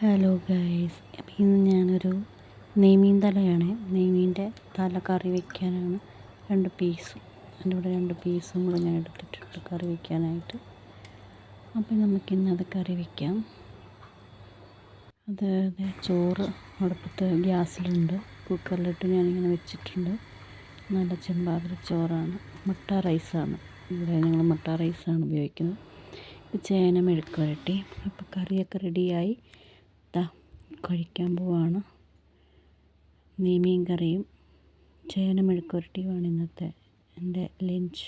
Hello guys, അപ്പം ഇന്ന് ഞാനൊരു നെയ്മീൻ തലയാണ്. നെയ്മീൻ്റെ തല കറി വയ്ക്കാനാണ്. 2 പീസും അതിൻ്റെ കൂടെ 2 പീസും കൂടെ ഞാൻ എടുത്തിട്ടുണ്ട് കറി വയ്ക്കാനായിട്ട്. അപ്പം നമുക്കിന്ന് അത് കറി വയ്ക്കാം. ചോറ് അടുപ്പത്ത് ഗ്യാസിലുണ്ട്. കുക്കറിലിട്ട് ഞാനിങ്ങനെ വെച്ചിട്ടുണ്ട്. നല്ല ചെമ്പാകരി ചോറാണ്. മുട്ട റൈസാണ്. ഇവിടെ ഞങ്ങൾ മുട്ട റൈസാണ് ഉപയോഗിക്കുന്നത്. ഇപ്പം ചേന മെഴുക്ക് പുരട്ടി. അപ്പോൾ കറിയൊക്കെ റെഡിയായി കഴിക്കാൻ പോവാണ്. നെയ്മീൻ കറിയും ചേന മെഴുക്ക് പുരട്ടിയുമാണ് ഇന്നത്തെ എൻ്റെ ലഞ്ച്.